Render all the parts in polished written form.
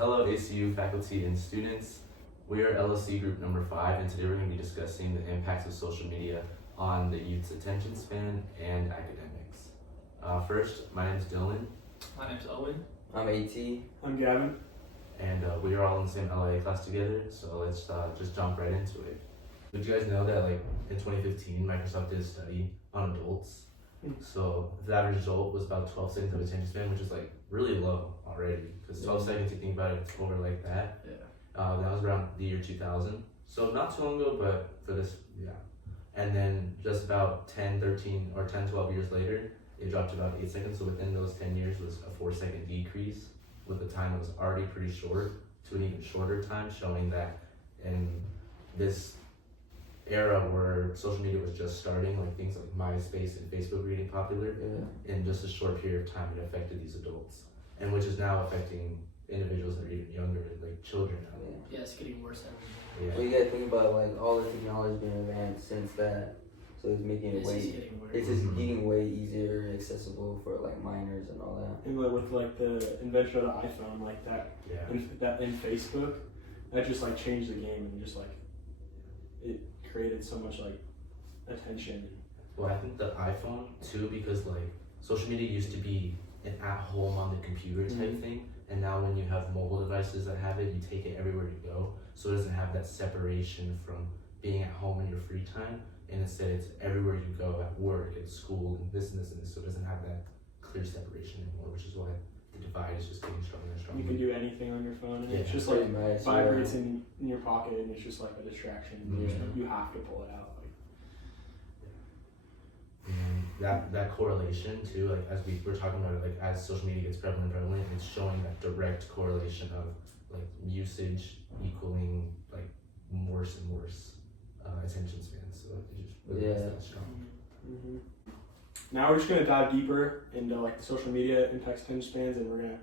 Hello ACU faculty and students. We are LSC group number 5 and today we're going to be discussing the impacts of social media on the youth's attention span and academics. First, my name is Dylan. My name's Owen. I'm AT. I'm Gavin. And we are all in the same LA class together, so let's just jump right into it. Did you guys know that in 2015 Microsoft did a study on adults? So the average adult was about 12 seconds of attention span, which is really low already, because 12 seconds, you think about it, it's over like that. Yeah. That was around the year 2000, so not too long ago, but for this, yeah. And then just about 10, 12 years later, it dropped to about 8 seconds, so within those 10 years was a 4-second decrease, with the time that was already pretty short to an even shorter time, showing that in this era where social media was just starting, like things like MySpace and Facebook were getting popular, in just a short period of time it affected these adults, and which is now affecting individuals that are even younger, like children now. Yeah, it's getting worse every day. Well, you gotta think about all the technology's been advanced since that, so it's making it it's just getting way easier and accessible for minors and all that. And with the invention of the iPhone, in Facebook, that just changed the game and just it created so much attention. Well, I think the iPhone too, because social media used to be an at-home on the computer type thing, and now when you have mobile devices that have it, you take it everywhere you go, so it doesn't have that separation from being at home in your free time, and instead it's everywhere you go, at work, at school, and this, so it doesn't have that clear separation anymore, which is why the divide is just getting stronger and stronger. You can do anything on your phone, and it's just nice, vibrates in your pocket, and it's just a distraction. You have to pull it out. And that correlation too, as we're talking about it, as social media gets prevalent, it's showing that direct correlation of usage equaling worse and worse attention spans. So it just really makes that strong. Now we're just gonna dive deeper into the social media impacts attention spans, and we're gonna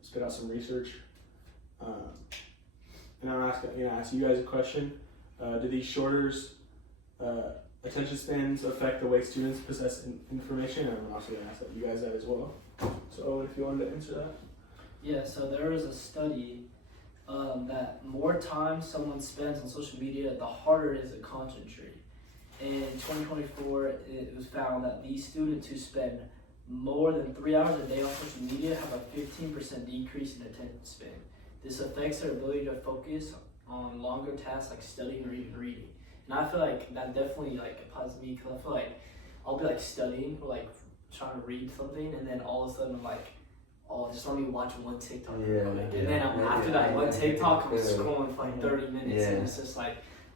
spit out some research. And I'm gonna ask you guys a question. Do these shorters attention spans affect the way students process information? And I'm also going to ask you guys that as well. So Owen, if you wanted to answer that. Yeah, so there was a study that more time someone spends on social media, the harder it is to concentrate. In 2024, it was found that these students who spend more than 3 hours a day on social media have a 15% decrease in attention span. This affects their ability to focus on longer tasks like studying or even reading. And I feel that definitely applies to me, because I feel I'll be studying or trying to read something, and then all of a sudden I'm oh, just let me watch one TikTok real quick. And then after that one TikTok, I'm scrolling for 30 minutes, and it's just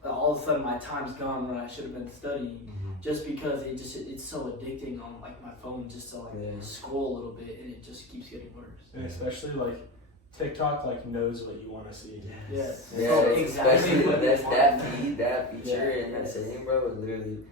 all of a sudden my time's gone when I should have been studying, just because it's so addicting on my phone, just to scroll a little bit, and it just keeps getting worse. And especially TikTok knows what you want to see. Yes. Yeah, so exactly what that feature and that setting, bro, it literally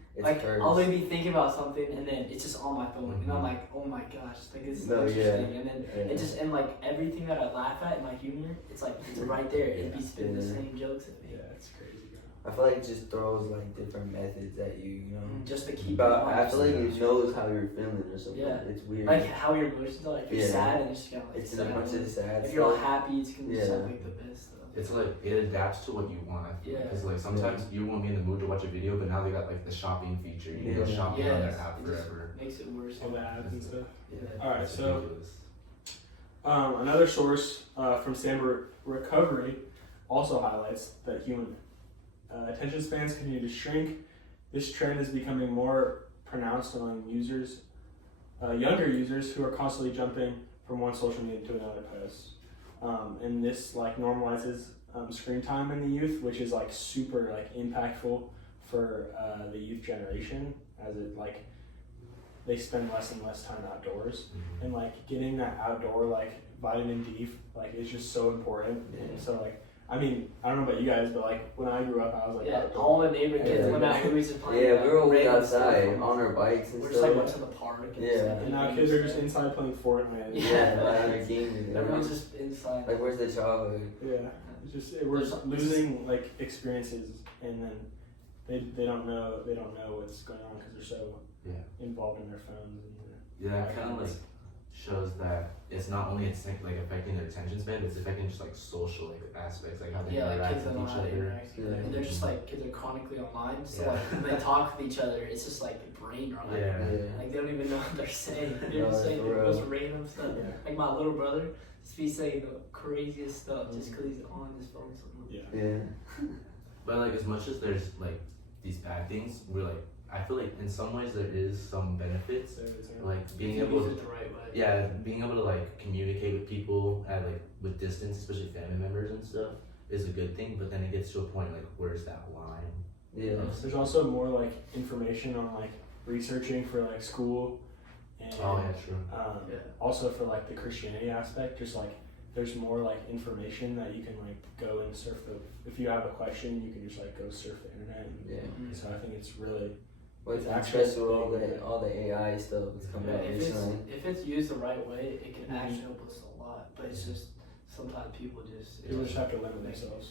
I'll maybe thinking about something, and then it's just on my phone, and I'm oh my gosh, this is so interesting, and then it just, and everything that I laugh at in my humor, it's it's right there, it'd be spitting the same jokes at me. Yeah, it's crazy, bro. I feel it just throws different methods at you, just to keep but I feel it knows how you're feeling or something. Yeah. It's weird. How your emotions are, if you're sad, and it's just it's in a bunch of sad if you're all happy, it's gonna just the best stuff. It's it adapts to what you want. Because sometimes you won't be in the mood to watch a video, but now they got the shopping feature. You can go shopping on their app forever. Makes it worse. All the ads and stuff. Yeah. All right, so another source from Stanford Recovery also highlights that human attention spans continue to shrink. This trend is becoming more pronounced among younger users who are constantly jumping from one social media to another post. And this normalizes screen time in the youth, which is super impactful for the youth generation, as it they spend less and less time outdoors, and getting that outdoor vitamin D is just so important. And so I don't know about you guys, but when I grew up, I was outdoor. All the neighbor kids went out, we used to play. Yeah, we were always outside on our bikes and we're stuff. just went to the park. And And now kids are just inside playing Fortnite. On their games. Everyone's just inside. Where's the childhood? Yeah, it's just we're losing experiences, and then they don't know what's going on because they're so involved in their phones. Yeah, kind of shows that it's not only like affecting their attention span, but it's affecting just like social like aspects, like how they Yeah, like interact kids don't with know each how to other. interact. Yeah. And they're just like, kids are chronically online, so Yeah. like when they talk with each other, it's just like brain rot. Yeah. Like they don't even know what they're saying. No, They're just saying for the real. most random stuff. Yeah. Like my little brother just be saying the craziest stuff just because he's on his phone so much. Yeah. Yeah. But like as much as there's like these bad things, we're like I feel like in some ways there is some benefits, So it's, like being If you able use to it the right way. yeah, being able to like communicate with people at like with distance, especially family members and stuff, is a good thing. But then it gets to a point like where's that line? Yeah. There's also more like information on like researching for like school, and Oh yeah, true. Yeah. also for like the Christianity aspect. Just like there's more like information that you can like go and surf the. If you have a question, you can just like go surf the internet. And, Yeah. So I think it's really Well, it's It's actually actually all big, the yeah. all the AI stuff that's coming Yeah, out if it's recently. if it's used the right way, it can Mhm. actually help us a lot. But it's just sometimes people just people just have to limit themselves.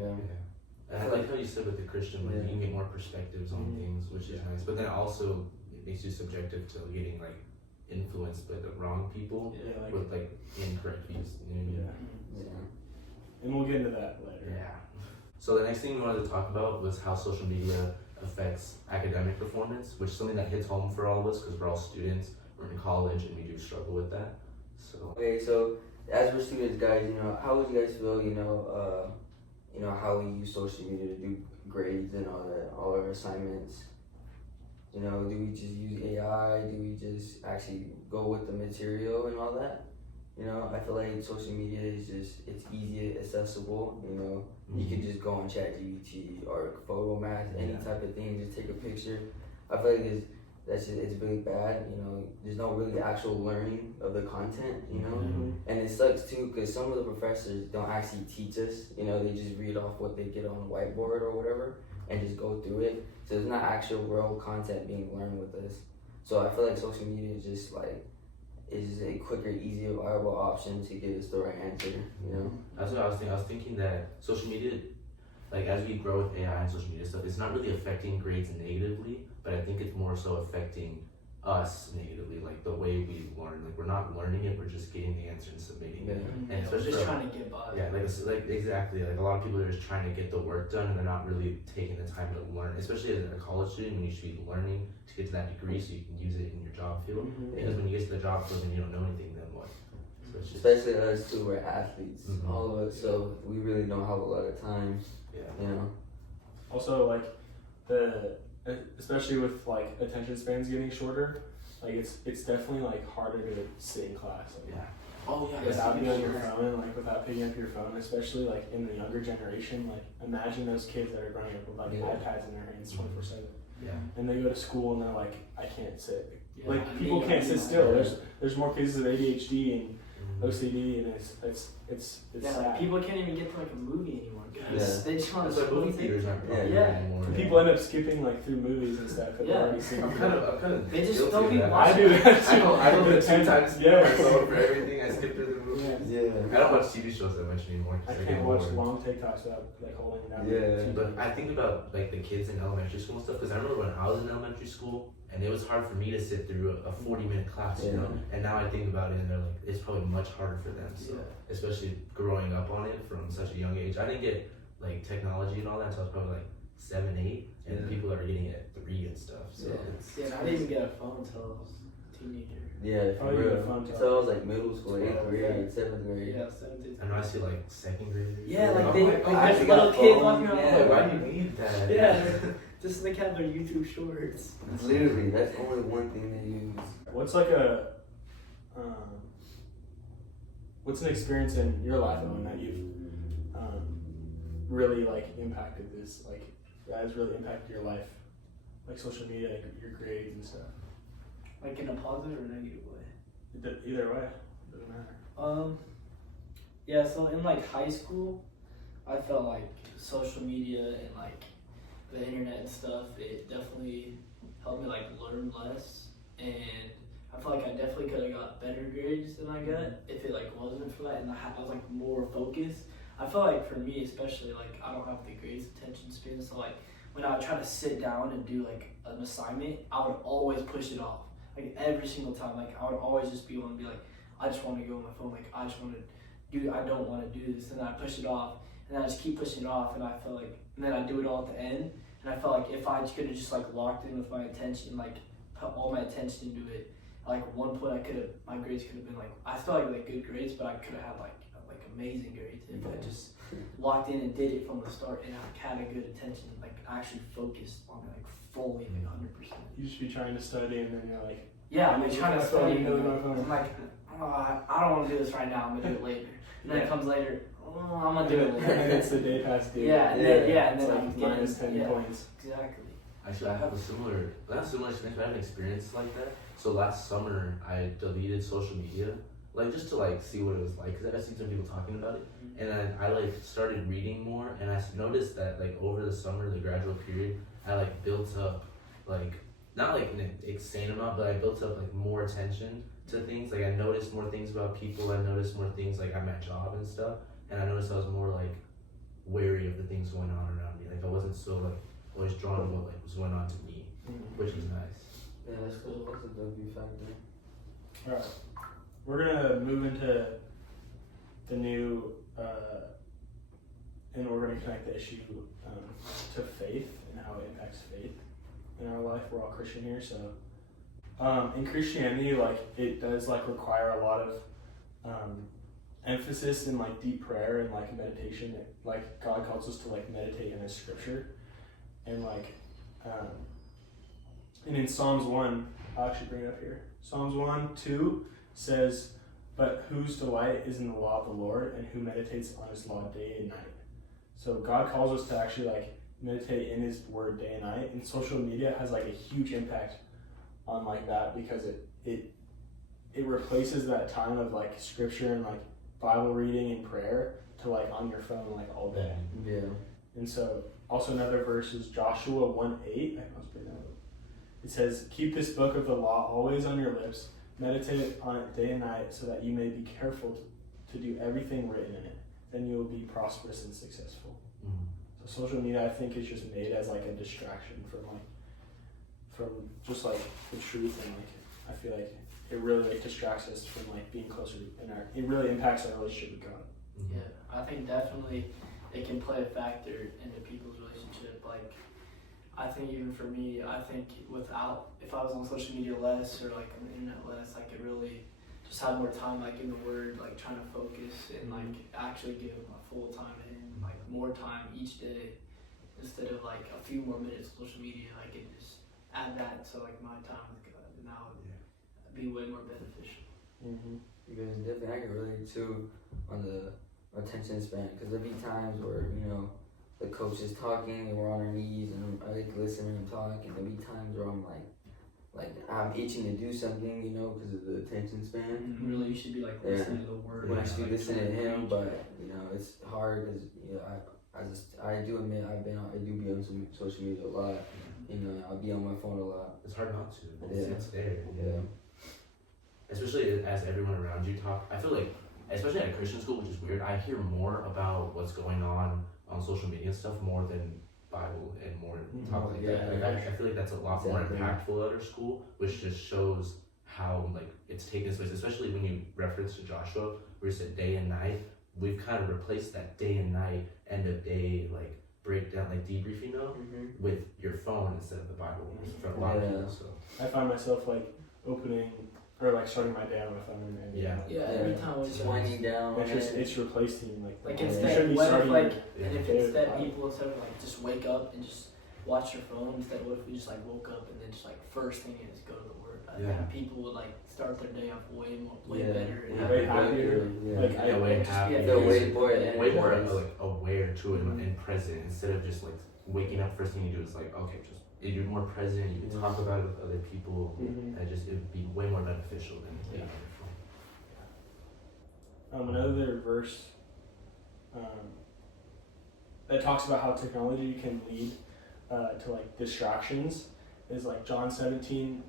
Yeah. Yeah. And I like how you said with the Christian, like Yeah. you can get more perspectives on Mhm. things, which is Yeah. nice. But then also it makes you subjective to getting like influenced by the wrong people Yeah, like with like incorrect views. You know what I mean? yeah, Yeah. and we'll get into that later. Yeah. So the next thing we wanted to talk about was how social media affects academic performance, which is something that hits home for all of us because we're all students, we're in college, and we do struggle with that. So Okay, so as we're students, guys, how would you guys feel, how we use social media to do grades and all our assignments? Do we just use AI? Do we just actually go with the material and all that? I feel like social media is it's easy, accessible. You can just go on ChatGPT or Photomath, any Yeah. type of thing, just take a picture. I feel like it's really bad. There's no really actual learning of the content. Mhm. And it sucks too because some of the professors don't actually teach us. They just read off what they get on the whiteboard or whatever and just go through it. So there's not actual real content being learned with us. So I feel like social media is just a quicker, easier, viable option to get us the right answer. that's what I was thinking. I was thinking that social media, like as we grow with AI and social media stuff, it's not really affecting grades negatively, but I think it's more so affecting us negatively, like the way we learn. Like we're not learning it, we're just getting the answer and submitting it. Yeah. And We're especially just for- trying to get by. Yeah, like exactly. Like a lot of people are just trying to get the work done, and they're not really taking the time to learn. Especially as a college student, when you should be learning to get to that degree, so you can use it in your job field. Mhm. Because when you get to the job field and you don't know anything, then what? So it's just Especially us too, we're athletes, Mhm. all of us. So we really don't have a lot of time. yeah. Also, like especially with like attention spans getting shorter, like it's definitely like harder to sit in class. Like, Yeah. Oh yeah. without being on your phone, like without picking up your phone, especially like in the younger generation. Like imagine those kids that are growing up with like Yeah. iPads in their hands 24/7, Yeah. and they go to school and they're like, I can't sit. Yeah, Like I people need- can't I sit need still. my- There's more cases of ADHD and Mhm. OCD, and it's Yeah, sad. like people can't even get to like a movie anymore. 'Cause Yeah. They just want That's to why movie theaters aren't popular Yeah. anymore. And people end up skipping like through movies and stuff that they've Yeah. already seen. I'm kind of. They just guilty don't of be that. I do that too. I don't The do 10 times. Yeah. For everything. I skip through the movies. Yeah. Yeah. I don't watch TV shows that much anymore. 'Cause I get can't watch bored. long TikToks without like holding down. Yeah. But I think about like the kids in elementary school and stuff because I remember when I was in elementary school and it was hard for me to sit through a 40-minute class, you Yeah. know. And now I think about it and they're like, it's probably much harder for them. So Yeah. especially growing up on it from such a young age, I didn't get like technology and all that until I was probably like 7, 8, and Yeah. people are getting it at 3 and stuff. So Yeah. it's Yeah, and I didn't even get a phone until I was a teenager. Yeah, for Oh, you real. had fun So I was like middle school, 8th 12, grade, 7th grade. Yeah, 17. I know I see like second graders. Yeah, like I'm they, like, like I there's got little kids phones, walking around. yeah. like, why do you need that? Yeah, just like have their YouTube shorts. Literally, that's only one thing they use. What's like what's an experience in your life, Owen, that you've really like impacted this, like that has really impacted your life, like social media, like your grades and stuff. Like in a positive or negative way. Either way, doesn't matter. Yeah, so in like high school, I felt like social media and like the internet and stuff, it definitely helped me like learn less, and I feel like I definitely could have got better grades than I got if it like wasn't for that, and I was like more focused. I feel like for me especially, like I don't have the greatest attention span, so like when I would try to sit down and do like an assignment, I would always push it off. Like every single time, like I would always just be want to be like, I just want to go on my phone. Like I just want to do. I don't want to do this, and then I push it off, and then I just keep pushing it off, and I feel like, and then I do it all at the end, and I felt like if I could have just like locked in with my attention, like put all my attention into it, like at one point I could have, my grades could have been like, I felt like good grades, but I could have had like amazing grades if I just locked in and did it from the start, and I had a good attention, like actually focused on it, like fully, like 100%. You just be trying to study, and then you're like, Yeah, I'm like trying to study. You know, my phone. I'm like, oh, I don't want to do this right now. I'm gonna do it later. And then it comes later. Oh, I'm gonna do it And later. then it's the day past due. Yeah, and then and It's then like I'm getting minus 10 points. Exactly. Actually, I have a similar, not similar experience, but I have an experience like that. So last summer, I deleted social media, like just to like see what it was like, because I seen some people talking about it, and then I like started reading more, and I noticed that like over the summer, the gradual period, I like built up like, not like an insane amount, but I built up like more attention to things. Like I noticed more things about people, I noticed more things like at my job and stuff, and I noticed I was more like wary of the things going on around me. Like I wasn't so like always drawn to what like was going on to me, which is nice. Yeah, that's cool. That's a W factor. Alright. We're gonna move into the new, and we're gonna connect the issue to faith and how it impacts faith in our life. We're all Christian here, so in Christianity, like it does like require a lot of emphasis in like deep prayer and like meditation. Like God calls us to like meditate in His Scripture, and like and in Psalms 1, I'll actually bring it up here. Psalms 1:2 says, "But whose delight is in the law of the Lord, and who meditates on His law day and night." So God calls us to actually like meditate in His word day and night, and social media has like a huge impact on like that, because it replaces that time of like scripture and like Bible reading and prayer to like on your phone like all day. Yeah. And so also another verse is Joshua 1:8. I must bring that up. It says, "Keep this book of the law always on your lips, meditate on it day and night, so that you may be careful to do everything written in it. Then you will be prosperous and successful." So social media, I think, is just made as like a distraction from just like the truth, and like I feel like it really like distracts us from like being closer in our. It really impacts our relationship with God. Yeah, I think definitely it can play a factor into people's relationship. Like, I think even for me, I think if I was on social media less or like on the internet less, I could really just have more time like in the Word, like trying to focus and like actually give my full time in, like more time each day instead of like a few more minutes of social media. I can just add that to like my time with God, and that would be way more beneficial. Because definitely I can relate too on the attention span, because there'll be times where, you know, the coach is talking and we're on our knees and I like listen to him talk, and there'll be times where I'm like I'm itching to do something, you know, because of the attention span. Really, you should be like listening to the Word. When I like, should listen to trying him, read. but you know, it's hard because, you know, I do admit I do be on some social media a lot. You know, I'll be on my phone a lot. It's hard not to. Yeah. It's there. Yeah. Especially as everyone around you talk. I feel like, especially at a Christian school, which is weird, I hear more about what's going on social media and stuff more than Bible and more talk like that. Like, I feel like that's a lot more impactful at our school, which just shows how like it's taken place. Especially when you reference to Joshua, where you said day and night. We've kind of replaced that day and night, end of day, like breakdown, like debriefing note, with your phone instead of the Bible for a lot of people. So I find myself like opening or like starting my day on my phone, and Every time Just winding down. it's replacing like instead, what if like, Yeah. and if instead people instead of like just wake up and just watch their phone, instead what if we just like woke up and then just like first thing is go to the Word? I think people would like start their day off way better and way happier. Like way happier. Feel way more like aware to it and present, instead of just like waking up first thing you do is like, okay, just you're more present, you can talk about it with other people, and it would be way more beneficial than being on your phone. Another verse that talks about how technology can lead to like distractions is like John 17,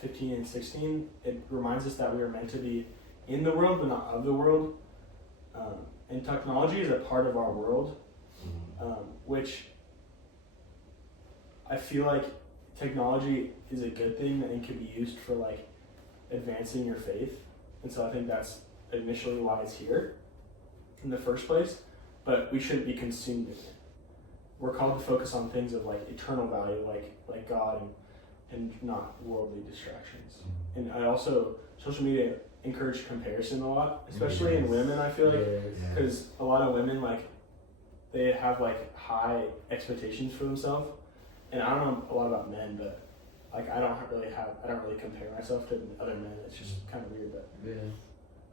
15 and 16. It reminds us that we are meant to be in the world but not of the world. And technology is a part of our world, which I feel like technology is a good thing and can be used for like advancing your faith, and so I think that's initially why it's here in the first place. But we shouldn't be consumed in it. We're called to focus on things of like eternal value, like God, and not worldly distractions. And I also social media encourage comparison a lot, especially in women. I feel like Yeah. because a lot of women like they have like high expectations for themselves, and I don't know a lot about men, but like I don't really compare myself to other men. It's just kind of weird, but Yeah.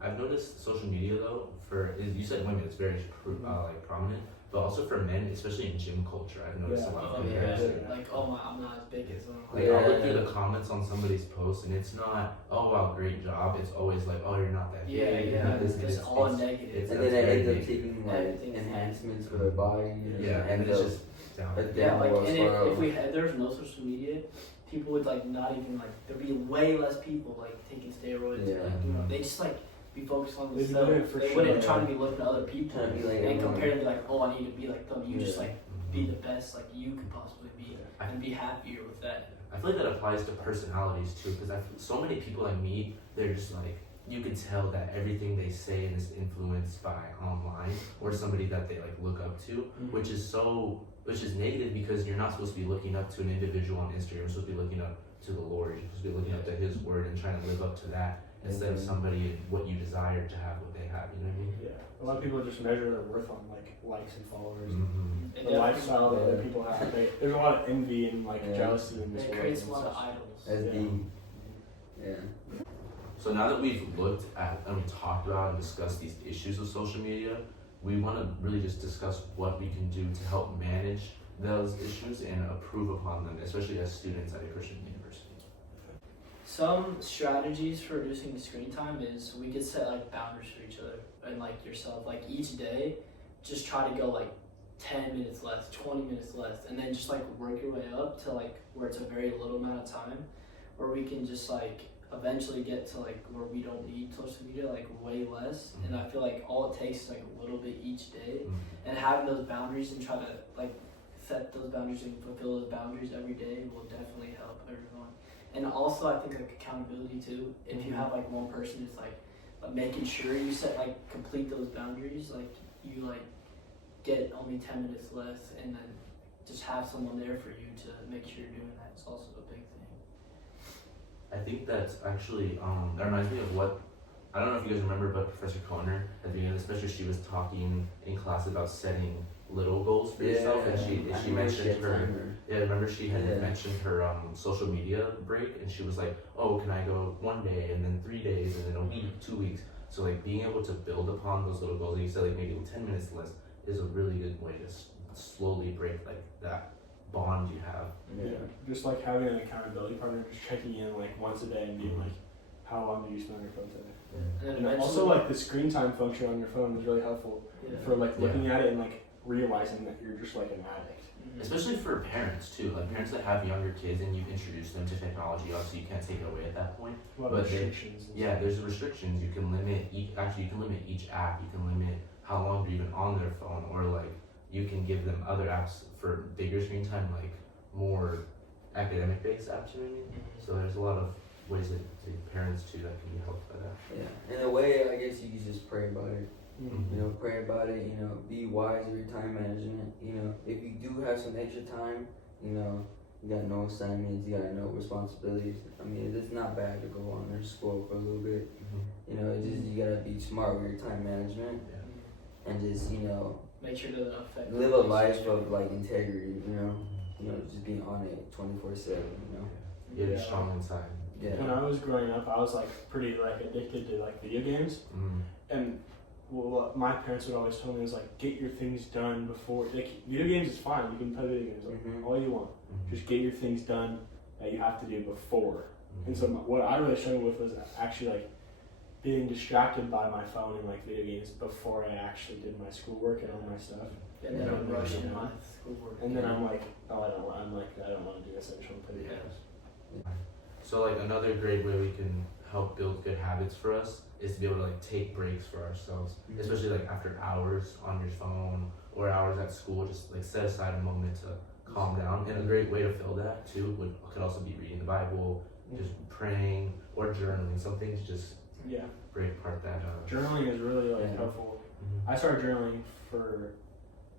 I've noticed social media though, you said women, it's very like prominent, but also for men, especially in gym culture, I've noticed a lot Oh of yeah, comparison. like I'm not as big as them. Like I'll look through the comments on somebody's post, and it's not, oh wow, great job. It's always like, oh, you're not that Yeah, big. yeah, you're not this it's big. just all negative. it's- And then that's it very ends up negative. taking like Everything's enhancements for their body. Yeah, and ends it's up just down. a Yeah, like downward and spiral. if we had there was no social media, people would like not even like there'd be way less people like taking steroids. Yeah. Like, they just like be focused on They'd be themselves. doing it for They sure, wouldn't yeah. try to be looking at other people Trying to be like and everyone. compare and be like, oh, I need to be like them. You just Yeah. like be the best like you could possibly be and be happier with that. I feel like that applies to personalities too, because so many people I meet, they're just like, you can tell that everything they say is influenced by online or somebody that they like look up to, which is negative because you're not supposed to be looking up to an individual on Instagram. You're supposed to be looking up to the Lord. You're supposed to be looking up to His Word and trying to live up to that instead of somebody and what you desire to have, what they have. You know what I mean? yeah, a lot of people just measure their worth on like likes and followers. Mm-hmm. It The lifestyle that other Yeah. people have. There's a lot of envy and like Yeah. jealousy in this It world. creates a and lot of such. idols. As Yeah. the yeah. So now that we've looked at and we talked about and discussed these issues of social media, we want to really just discuss what we can do to help manage those issues and improve upon them, especially as students at a Christian university. Some strategies for reducing screen time is we could set like boundaries for each other and like yourself. Like each day, just try to go like 10 minutes less, 20 minutes less, and then just like work your way up to like where it's a very little amount of time, where we can just like eventually get to like where we don't need social media like way less. And I feel like all it takes is like a little bit each day, and having those boundaries and try to like set those boundaries and fulfill those boundaries every day will definitely help everyone. And also I think like accountability too. If you have like one person who's like making sure you set like complete those boundaries, like you like get only 10 minutes less, and then just have someone there for you to make sure you're doing that. It's also a big thing. I think that's actually, that reminds me of what, I don't know if you guys remember, but Professor Conner, at the beginning of the semester, she was talking in class about setting little goals for yourself, and she mentioned remember she had mentioned her social media break, and she was like, oh, can I go 1 day, and then 3 days, and then a week, 2 weeks. So like being able to build upon those little goals, like you said, like maybe 10 minutes less, is a really good way to slowly break like that bond you have. Yeah, just like having an accountability partner, just checking in like once a day and being like, how long do you spend on your phone today? And then And eventually, also like the screen time function on your phone is really helpful yeah. for like looking at it and like realizing that you're just like an addict. Mhm. Especially for parents too, like parents that have younger kids and you introduce them to technology, obviously you can't take it away at that point. A lot But of restrictions. and Yeah, there's restrictions. You can limit you can limit each app. You can limit how long they're even on their phone, or like you can give them other apps for bigger screen time, like more academic based apps. You know what I mean? Mhm. So there's a lot of ways that parents too that can be helped by that. Yeah. In a way, I guess you could just pray about it. Mhm. You know, pray about it. You know, be wise with your time management. You know, if you do have some extra time, you know, you got no assignments, you got no responsibilities. I mean, it's not bad to go on or school for a little bit. You know, it's just you gotta be smart with your time management and just Make sure it doesn't affect. live a life of like integrity. You know, just being on it 24/7. You know. Yeah, Yeah. strong inside. Yeah. When I was growing up, I was like pretty like addicted to like video games, and what my parents would always tell me was like, get your things done before. Like video games is fine, you can play video games like Mhm. all you want. Just get your things done that you have to do before. And so what I really struggled with was actually like being distracted by my phone and like video games before I actually did my schoolwork and all my stuff. And then I'm Yeah. rushing my schoolwork. And then I'm like, oh, I don't want to do this. I just want to play video Yeah. games. So like another great way we can help build good habits for us is to be able to like take breaks for ourselves, Mhm. especially like after hours on your phone or hours at school. Just like set aside a moment to calm down. And a great way to fill that too could also be reading the Bible, just praying or journaling. Some things just Yeah. break apart that. Journaling is really like Yeah. helpful. Mhm. I started journaling for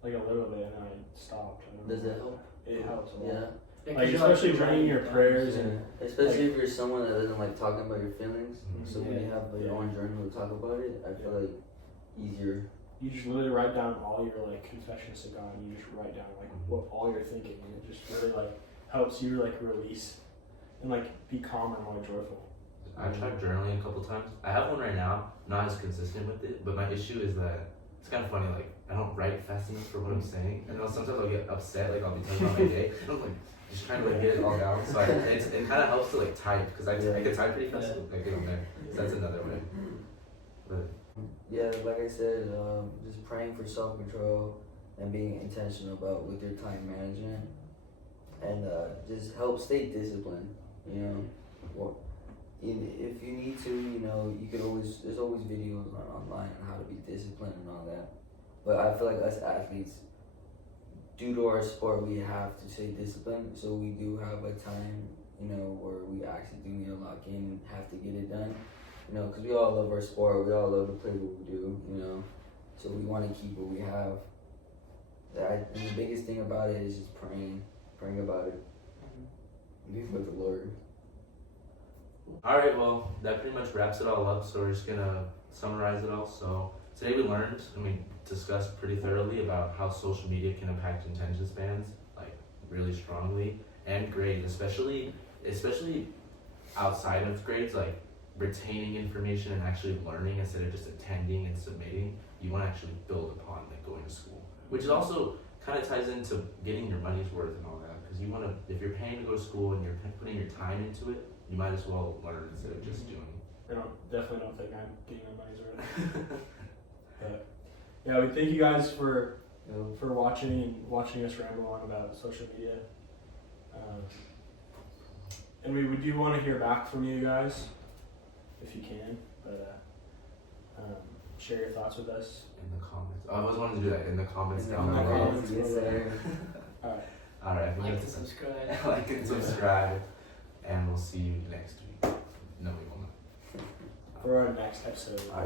like a little bit and then I stopped. I don't Does know. it help? It helps a lot. Yeah. Yeah, 'cause Like you're, especially you're journaling your writing it down. prayers Yeah. and Especially if you're someone that doesn't like talking about your feelings. Mhm. So when you have like, your Yeah. own journal to talk about it, I feel like easier. you just literally write down all your like confessions to God and you just write down like what all you're thinking and it just really like helps you like release and like be calmer and more joyful. I tried journaling a couple times. I have one right now, not as consistent with it, but my issue is that it's kind of funny. Like I don't write fast enough for what I'm saying, and then sometimes I'll get upset. Like I'll be talking about my day, and I'm like just trying to like get it all down. So it kind of helps to like type because I can type pretty fast. Like get on there. So that's another way. But Yeah, like I said, just praying for self-control and being intentional about with your time management, and just help stay disciplined. You know, well, if you need to, you know, you could always there's always videos online on how to be disciplined and all that. But I feel like us athletes, due to our sport, we have to stay disciplined. So we do have a time, you know, where we actually do need to lock in and have to get it done. You know, because we all love our sport, we all love to play what we do, you know, so we want to keep what we have. And the biggest thing about it is just praying about it, being with the Lord. all right, well that pretty much wraps it all up. So we're just gonna summarize it all. So today we learned and we discussed pretty thoroughly about how social media can impact attention spans, like really strongly, and grades, especially outside of grades, like retaining information and actually learning instead of just attending and submitting. You want to actually build upon like going to school, which is also kind of ties into getting your money's worth and all that. Because you want to, if you're paying to go to school and you're putting your time into it, you might as well learn instead of just doing. Definitely don't think I'm getting my money's worth. But yeah, we thank you guys for watching us ramble on about social media. And we do want to hear back from you guys if you can, but share your thoughts with us. In the comments. I always wanted to do that in the comments In the down below. comments. Yes, sir. Alright, Alright, Like and subscribe. like and subscribe, and we'll see you next week. No, we will not. for our next episode. Alright.